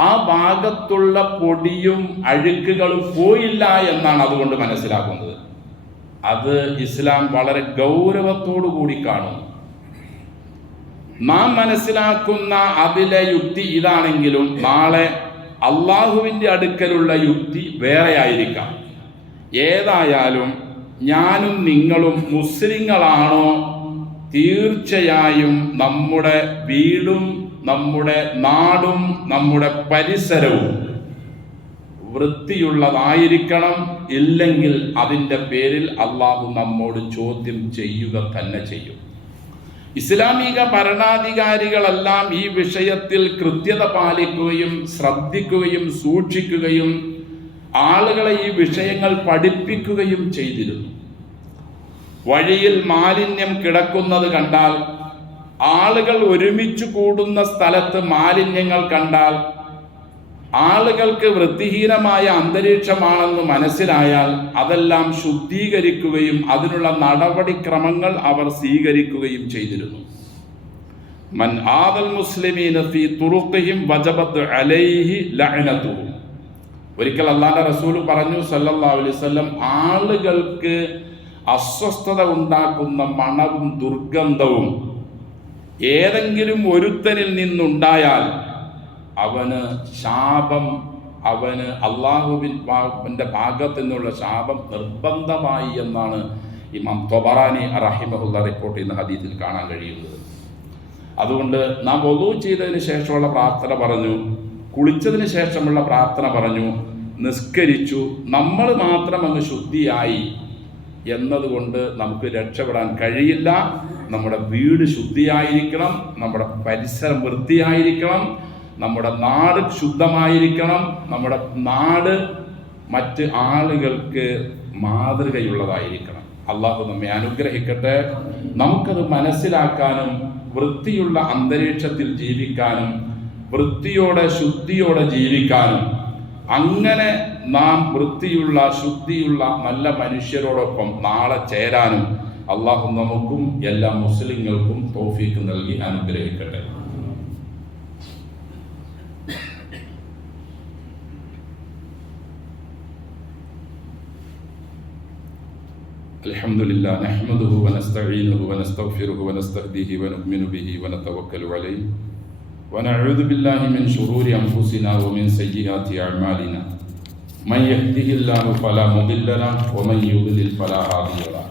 ആ ഭാഗത്തുള്ള പൊടിയും അഴുക്കുകളും പോയില്ല എന്നാണ് അതുകൊണ്ട് മനസ്സിലാക്കുന്നത്. അത് ഇസ്ലാം വളരെ ഗൗരവത്തോടു കൂടി കാണുന്നു. നാം മനസ്സിലാക്കുന്ന അതിലെ യുക്തി ഇതാണെങ്കിലും നാളെ അള്ളാഹുവിൻ്റെ അടുക്കലുള്ള യുക്തി വേറെ ആയിരിക്കാം. ഏതായാലും ഞാനും നിങ്ങളും മുസ്ലിങ്ങളാണോ, തീർച്ചയായും നമ്മുടെ വീടും നമ്മുടെ നാടും നമ്മുടെ പരിസരവും വൃത്തിയുള്ളതായിരിക്കണം. ഇല്ലെങ്കിൽ അതിൻ്റെ പേരിൽ അള്ളാഹു നമ്മോട് ചോദ്യം ചെയ്യുക തന്നെ ചെയ്യും. ഇസ്ലാമിക ഭരണാധികാരികളെല്ലാം ഈ വിഷയത്തിൽ കൃത്യത പാലിക്കുകയും ശ്രദ്ധിക്കുകയും സൂക്ഷിക്കുകയും ആളുകളെ ഈ വിഷയങ്ങൾ പഠിപ്പിക്കുകയും ചെയ്തിരുന്നു. വഴിയിൽ മാലിന്യം കിടക്കുന്നത് കണ്ടാൽ, ആളുകൾ ഒരുമിച്ച് കൂടുന്ന സ്ഥലത്ത് മാലിന്യങ്ങൾ കണ്ടാൽ, ആളുകൾക്ക് വൃത്തിഹീനമായ അന്തരീക്ഷമാണെന്ന് മനസ്സിലായാൽ അതെല്ലാം ശുദ്ധീകരിക്കുകയും അതിനുള്ള നടപടിക്രമങ്ങൾ അവർ സ്വീകരിക്കുകയും ചെയ്തിരുന്നു. മൻ ആദൽ മുസ്ലിമീന ഫീ തുറുഖിഹിം വജബത് അലൈഹി ലഅനതുഹു. ഒരിക്കൽ അല്ലാഹുവിന്റെ റസൂൽ പറഞ്ഞു സല്ലല്ലാഹു അലൈഹി വസല്ലം, ആളുകൾക്ക് അസ്വസ്ഥത ഉണ്ടാക്കുന്ന മണവും ദുർഗന്ധവും ഏതെങ്കിലും ഒരുത്തനിൽ നിന്നുണ്ടായാൽ അവന് ശാപം, അവന് അള്ളാഹുവിൻ്റെ ഭാഗത്തു നിന്നുള്ള ശാപം നിർബന്ധമായി എന്നാണ് ഇമാം ത്വബറാനി റഹിമഹുല്ലാഹ് റിപ്പോർട്ട് ചെയ്യുന്ന ഹദീസിൽ കാണാൻ കഴിയുന്നത്. അതുകൊണ്ട് നാം വുളൂ ചെയ്തതിന് ശേഷമുള്ള പ്രാർത്ഥന പറഞ്ഞു, കുളിച്ചതിന് ശേഷമുള്ള പ്രാർത്ഥന പറഞ്ഞു, നിസ്കരിച്ചു, നമ്മൾ മാത്രം അങ്ങ് ശുദ്ധിയായി എന്നതുകൊണ്ട് നമുക്ക് രക്ഷപ്പെടാൻ കഴിയില്ല. നമ്മുടെ വീട് ശുദ്ധിയായിരിക്കണം, നമ്മുടെ പരിസരം വൃത്തിയായിരിക്കണം, നമ്മുടെ നാട് ശുദ്ധമായിരിക്കണം, നമ്മുടെ നാട് മറ്റ് ആളുകൾക്ക് മാതൃകയുള്ളതായിരിക്കണം. അള്ളാഹു നമ്മെ അനുഗ്രഹിക്കട്ടെ. നമുക്കത് മനസ്സിലാക്കാനും വൃത്തിയുള്ള അന്തരീക്ഷത്തിൽ ജീവിക്കാനും വൃത്തിയോടെ ശുദ്ധിയോടെ ജീവിക്കാനും അങ്ങനെ നാം വൃത്തിയുള്ള ശുദ്ധിയുള്ള നല്ല മനുഷ്യരോടൊപ്പം നാളെ ചേരാനും അള്ളാഹു നമുക്കും എല്ലാ മുസ്ലിങ്ങൾക്കും തൗഫീഖ് നൽകി അനുഗ്രഹിക്കട്ടെ. അൽഹംദുലില്ലാ നഹ്മദുഹു വനസ്തഈനുഹു വനസ്തഗ്ഫിറുഹു വനസ്തഹ്ദിഹി വനുഅ്മിനു ബിഹി വനതവക്കലു അലൈഹി ونعوذ بالله من شرور أنفسنا ومن سيئات أعمالنا من يهده الله فلا مضل له ومن يضلل فلا هادي له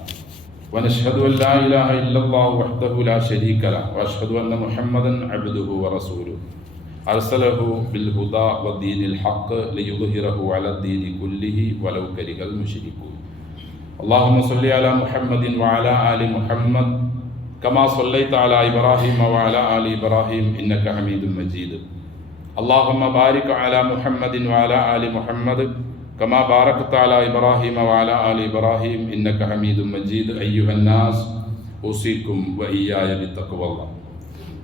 ونشهد أن لا إله إلا الله وحده لا شريك له وأشهد أن محمدا عبده ورسوله أرسله بالهدى والدين الحق ليظهره على الدين كله ولو كره المشركون اللهم صل على محمد وعلى آل محمد كما صليت على إبراهيم وعلى آل إبراهيم إنك حميد مجيد اللهم بارك على محمد وعلى آل محمد كما باركت على إبراهيم وعلى آل إبراهيم إنك حميد مجيد أيها الناس أوصيكم وإياي بتقوى الله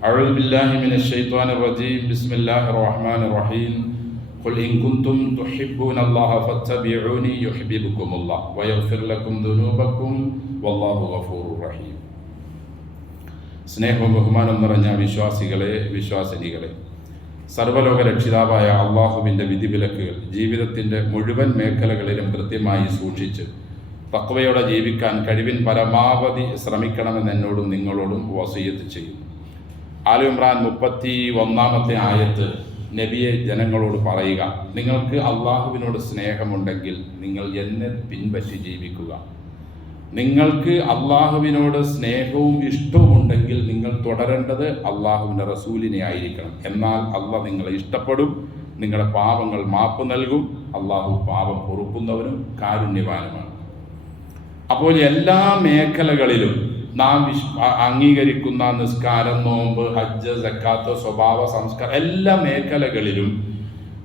أعوذ بالله من الشيطان الرجيم بسم الله الرحمن الرحيم قل إن كنتم تحبون الله فاتبعوني يحببكم الله ويغفر لكم ذنوبكم والله غفور رحيم. സ്നേഹവും ബഹുമാനം നിറഞ്ഞ വിശ്വാസികളെ, വിശ്വാസിനികളെ, സർവ്വലോക രക്ഷിതാവായ അള്ളാഹുവിൻ്റെ വിധിവിലക്കുകൾ ജീവിതത്തിൻ്റെ മുഴുവൻ മേഖലകളിലും കൃത്യമായി സൂക്ഷിച്ച് തഖ്വയോടെ ജീവിക്കാൻ കഴിവിൻ പരമാവധി ശ്രമിക്കണമെന്ന് എന്നോടും നിങ്ങളോടും വസിയത്ത് ചെയ്യും. ആലു ഇമ്രാൻ 31 ആയത്ത് നബിയെ ജനങ്ങളോട് പറയുക, നിങ്ങൾക്ക് അള്ളാഹുവിനോട് സ്നേഹമുണ്ടെങ്കിൽ നിങ്ങൾ എന്നെ പിൻപറ്റി ജീവിക്കുക. നിങ്ങൾക്ക് അള്ളാഹുവിനോട് സ്നേഹവും ഇഷ്ടവും ഉണ്ടെങ്കിൽ നിങ്ങൾ തുടരേണ്ടത് അള്ളാഹുവിൻ്റെ റസൂലിനെ ആയിരിക്കണം. എന്നാൽ അള്ളാഹ് നിങ്ങളെ ഇഷ്ടപ്പെടും, നിങ്ങളുടെ പാപങ്ങൾ മാപ്പ് നൽകും. അള്ളാഹു പാപം പൊറുക്കുന്നവനും കാരുണ്യവാനുമാണ്. അപ്പോൾ എല്ലാ മേഖലകളിലും നാം അംഗീകരിക്കുന്ന നിസ്കാരം, നോമ്പ്, ഹജ്ജ്, സക്കാത്ത്, സ്വഭാവ സംസ്കാരം, എല്ലാ മേഖലകളിലും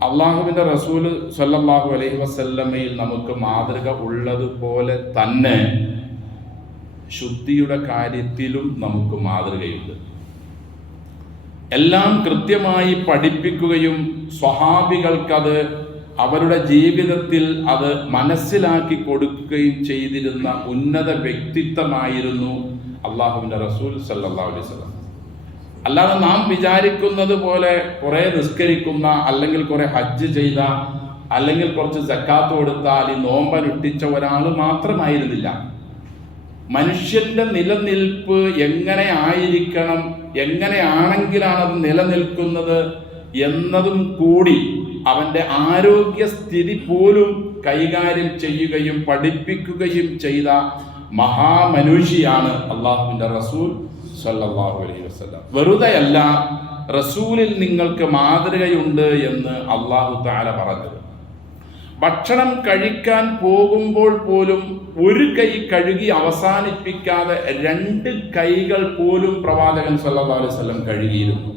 അള്ളാഹുവിൻ്റെ റസൂൽ സല്ലല്ലാഹു അലൈഹി വസല്ലമയിൽ നമുക്ക് മാതൃക ഉള്ളതുപോലെ തന്നെ ശുദ്ധിയുടെ കാര്യത്തിലും നമുക്ക് മാതൃകയുണ്ട്. എല്ലാം കൃത്യമായി പഠിപ്പിക്കുകയും സ്വഹാബികൾക്കത് അവരുടെ ജീവിതത്തിൽ അത് മനസ്സിലാക്കി കൊടുക്കുകയും ചെയ്തിരുന്ന ഉന്നത വ്യക്തിത്വമായിരുന്നു അള്ളാഹുവിൻ്റെ റസൂൽ സല്ലല്ലാഹു അലൈഹി വസല്ലം. അല്ലാതെ നാം വിചാരിക്കുന്നത് പോലെ കുറേ നിസ്കരിക്കുന്ന, അല്ലെങ്കിൽ കുറേ ഹജ്ജ് ചെയ്ത, അല്ലെങ്കിൽ കുറച്ച് സക്കാത്ത് കൊടുത്താൽ ഈ നോമ്പനുഷ്ഠിച്ച ഒരാൾ മാത്രമായിരുന്നില്ല. മനുഷ്യന്റെ നിലനിൽപ്പ് എങ്ങനെ ആയിരിക്കണം, എങ്ങനെയാണെങ്കിലാണ് അത് നിലനിൽക്കുന്നത് എന്നതും കൂടി അവൻ്റെ ആരോഗ്യസ്ഥിതി പോലും കൈകാര്യം ചെയ്യുകയും പഠിപ്പിക്കുകയും ചെയ്ത മഹാമനുഷ്യയാണ് അള്ളാഹുവിൻ്റെ റസൂൽ സല്ലല്ലാഹു അലൈഹി വസല്ലം. വെറുതെയല്ല റസൂലിൽ നിങ്ങൾക്ക് മാതൃകയുണ്ട് എന്ന് അള്ളാഹു തആല പറഞ്ഞത്. ഭക്ഷണം കഴിക്കാൻ പോകുമ്പോൾ പോലും ഒരു കൈ കഴുകി അവസാനിപ്പിക്കാതെ 2 കൈകൾ പോലും പ്രവാചകൻ സല്ലല്ലാഹു അലൈഹി വസല്ലം കഴുകിയിരുന്നു.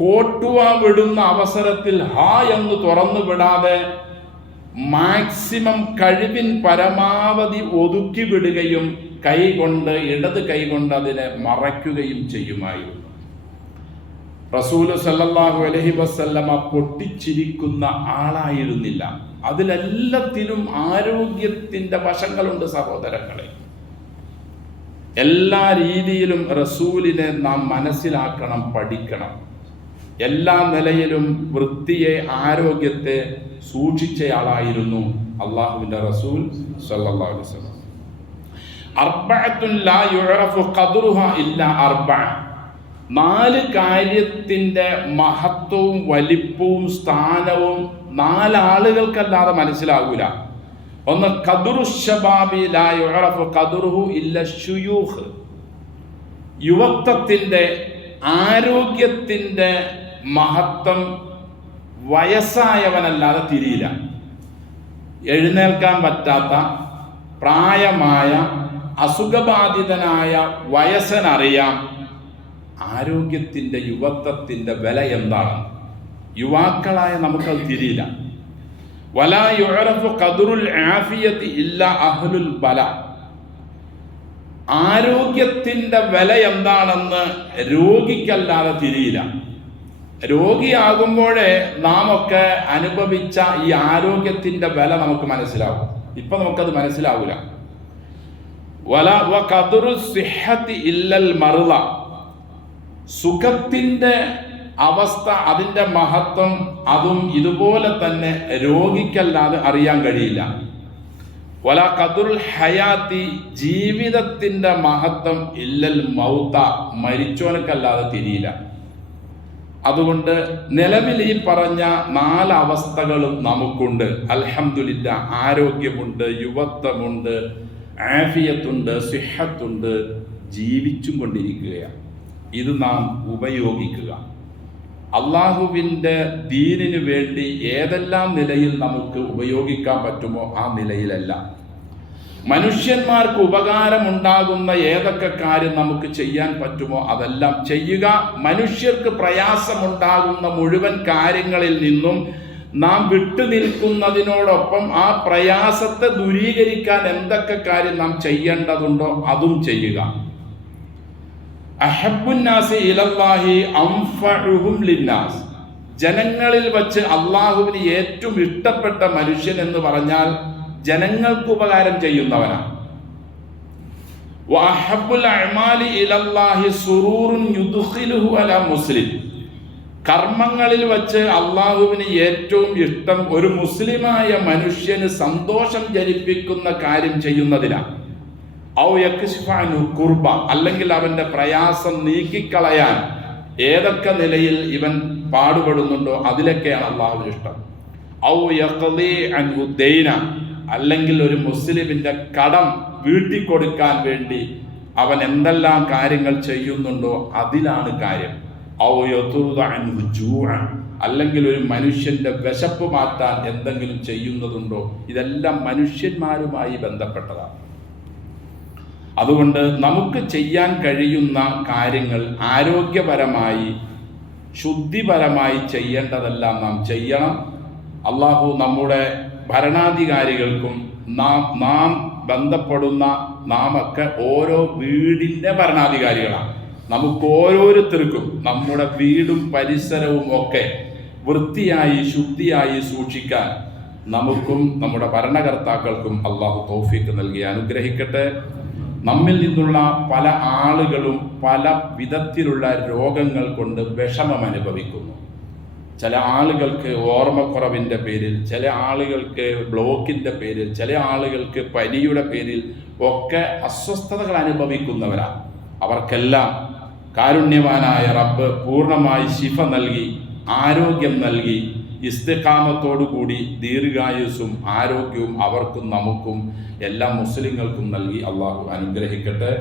കോട്ടുവ വിടുന്ന അവസരത്തിൽ ഹാ എന്ന് തുറന്നു വിടാതെ മാക്സിമം കഴിവിൻ പരമാവധി ഒതുക്കി വിടുകയും ഇടത് കൈകൊണ്ട് അതിനെ മറയ്ക്കുകയും ചെയ്യുമായിരുന്നു. റസൂല് സല്ലല്ലാഹു അലൈഹി വസല്ലമ പൊട്ടിച്ചിരിക്കുന്ന ആളായിരുന്നില്ല. അതിലെല്ലാത്തിലും ആരോഗ്യത്തിൻ്റെ വശങ്ങളുണ്ട് സഹോദരങ്ങളെ. എല്ലാ രീതിയിലും റസൂലിനെ നാം മനസ്സിലാക്കണം, പഠിക്കണം. എല്ലാ നിലയിലും വൃത്തിയെ, ആരോഗ്യത്തെ സൂക്ഷിച്ചയാളായിരുന്നു അള്ളാഹുവിൻ്റെ റസൂൽ സല്ലല്ലാഹു അലൈഹി വസല്ലം. അർബഅത്തുൻ ലാ യുഅറഫു ഖദ്റുഹാ ഇല്ലാ അർബഅ. 4 കാര്യത്തിൻ്റെ മഹത്വവും വലിപ്പവും സ്ഥാനവും 4 ആളുകൾക്കല്ലാതെ മനസ്സിലാകൂല. ഒന്ന്, ഖദ്റു ശബാബി ലാ യുഅറഫു ഖദ്റുഹു ഇല്ലാ ശുയൂഖ്. യുവത്വത്തിൻ്റെ, ആരോഗ്യത്തിൻ്റെ മഹത്വം വയസ്സായവനല്ലാതെ തിരിയില്ല. എഴുന്നേൽക്കാൻ പറ്റാത്ത പ്രായമായ അസുഖബാധിതനായ വയസ്സനറിയാം ആരോഗ്യത്തിൻ്റെ, യുവത്വത്തിൻ്റെ വില എന്താണ്. യുവാക്കളായ നമുക്കത് തിരിയില്ല. വലാ യുഅറഫു ഖദ്റുൽ ആഫിയത്തി ഇല്ലാ അഹ്ലുൽ ബല. ആരോഗ്യത്തിൻ്റെ വില എന്താണെന്ന് രോഗിക്കല്ലാതെ തിരിയില്ല. രോഗിയാകുമ്പോഴേ നാം ഒക്കെ അനുഭവിച്ച ഈ ആരോഗ്യത്തിൻ്റെ വില നമുക്ക് മനസ്സിലാവും. ഇപ്പം നമുക്കത് മനസ്സിലാവില്ല. ഖദ്റു സിഹ്ഹത്തി ഇല്ലൽ മർള. സുഖത്തിൻ്റെ അവസ്ഥ, അതിൻ്റെ മഹത്വം, അതും ഇതുപോലെ തന്നെ രോഗിക്കല്ലാതെ അറിയാൻ കഴിയില്ല. ഖദ്റുൽ ഹയാത്തി. ജീവിതത്തിൻ്റെ മഹത്വം ഇല്ലൽ മൗത. മരിച്ചോനക്കല്ലാതെ തിരിയില്ല. അതുകൊണ്ട് നിലവിൽ ഈ പറഞ്ഞ 4 അവസ്ഥകളും നമുക്കുണ്ട്. അൽഹംദുലില്ലാഹ്, ആരോഗ്യമുണ്ട്, യുവത്വമുണ്ട്, ആഫിയത്തുണ്ട്, സിഹത്തുണ്ട്, ജീവിച്ചും കൊണ്ടിരിക്കുകയാണ്. ഇത് നാം ഉപയോഗിക്കുക. അള്ളാഹുവിൻ്റെ ദീനിനു വേണ്ടി ഏതെല്ലാം നിലയിൽ നമുക്ക് ഉപയോഗിക്കാൻ പറ്റുമോ ആ നിലയിലെല്ലാം, മനുഷ്യന്മാർക്ക് ഉപകാരമുണ്ടാകുന്ന ഏതൊക്കെ കാര്യം നമുക്ക് ചെയ്യാൻ പറ്റുമോ അതെല്ലാം ചെയ്യുക. മനുഷ്യർക്ക് പ്രയാസമുണ്ടാകുന്ന മുഴുവൻ കാര്യങ്ങളിൽ നിന്നും നാം വിട്ടുനിൽക്കുന്നതിനോടൊപ്പം ആ പ്രയാസത്തെ ദൂരീകരിക്കാൻ എന്തൊക്കെ കാര്യം നാം ചെയ്യേണ്ടതുണ്ടോ അതും ചെയ്യുക. അഹബ്ബുന്നാസി ഇലല്ലാഹി അൻഫഉഹും ലിന്നാസ്, ജനങ്ങളിൽ വച്ച് അള്ളാഹുവിന് ഏറ്റവും ഇഷ്ടപ്പെട്ട മനുഷ്യൻ എന്ന് പറഞ്ഞാൽ ജനങ്ങൾക്ക് ഉപകാരം ചെയ്യുന്നവനാണ്. വഅഹബ്ബുൽ അഅമാലി ഇലല്ലാഹി സുറൂറുൻ യുദ്ഖിലുഹു അലാ മുസ്ലിം, കർമ്മങ്ങളിൽ വച്ച് അള്ളാഹുവിന് ഏറ്റവും ഇഷ്ടം ഒരു മുസ്ലിമായ മനുഷ്യന് സന്തോഷം ജനിപ്പിക്കുന്ന കാര്യം ചെയ്യുന്നതിനാണ്. ഔ യക്ശിഫു കുർബ, അല്ലെങ്കിൽ അവന്റെ പ്രയാസം നീക്കിക്കളയാൻ ഏതൊക്കെ നിലയിൽ ഇവൻ പാടുപെടുന്നുണ്ടോ അതിലൊക്കെയാണ് അള്ളാഹുവിന് ഇഷ്ടം. ഔ യഖ്ദി അൻഹു ദൈന, അല്ലെങ്കിൽ ഒരു മുസ്ലിമിന്റെ കടം വീട്ടിക്കൊടുക്കാൻ വേണ്ടി അവൻ എന്തെല്ലാം കാര്യങ്ങൾ ചെയ്യുന്നുണ്ടോ അതിലാണ് കാര്യം. ഔ യതുദ അൻഹു ജൂഅ, അല്ലെങ്കിൽ ഒരു മനുഷ്യന്റെ വിശപ്പ് മാറ്റാൻ എന്തെങ്കിലും ചെയ്യുന്നതുണ്ടോ, ഇതെല്ലാം മനുഷ്യന്മാരുമായി ബന്ധപ്പെട്ടതാണ്. അതുകൊണ്ട് നമുക്ക് ചെയ്യാൻ കഴിയുന്ന കാര്യങ്ങൾ ആരോഗ്യപരമായി ശുദ്ധിപരമായി ചെയ്യേണ്ടതെല്ലാം നാം ചെയ്യണം. അള്ളാഹു നമ്മുടെ ഭരണാധികാരികൾക്കും നാം ബന്ധപ്പെടുന്ന നാമൊക്കെ ഓരോ വീടിൻ്റെ ഭരണാധികാരികളാണ്. നമുക്ക് ഓരോരുത്തർക്കും നമ്മുടെ വീടും പരിസരവും ഒക്കെ വൃത്തിയായി ശുദ്ധിയായി സൂക്ഷിക്കാൻ നമുക്കും നമ്മുടെ ഭരണകർത്താക്കൾക്കും അള്ളാഹു തൗഫീഖ് നൽകി അനുഗ്രഹിക്കട്ടെ. നമ്മിൽ നിന്നുള്ള പല ആളുകളും പല വിധത്തിലുള്ള രോഗങ്ങൾ കൊണ്ട് വിഷമം അനുഭവിക്കുന്നു. ചില ആളുകൾക്ക് ഓർമ്മക്കുറവിൻ്റെ പേരിൽ, ചില ആളുകൾക്ക് ബ്ലോക്കിൻ്റെ പേരിൽ, ചില ആളുകൾക്ക് പനിയുടെ പേരിൽ ഒക്കെ അസ്വസ്ഥതകൾ അനുഭവിക്കുന്നവരാണ്. അവർക്കെല്ലാം കാരുണ്യവാനായ റബ്ബ് പൂർണ്ണമായി ശിഫ നൽകി ആരോഗ്യം നൽകി ഇസ്തിഖാമത്തോടുകൂടി ദീർഘായുസ്സും ആരോഗ്യവും അവർക്കും നമുക്കും എല്ലാ മുസ്ലിങ്ങൾക്കും നൽകി അള്ളാഹു അനുഗ്രഹിക്കട്ടെ.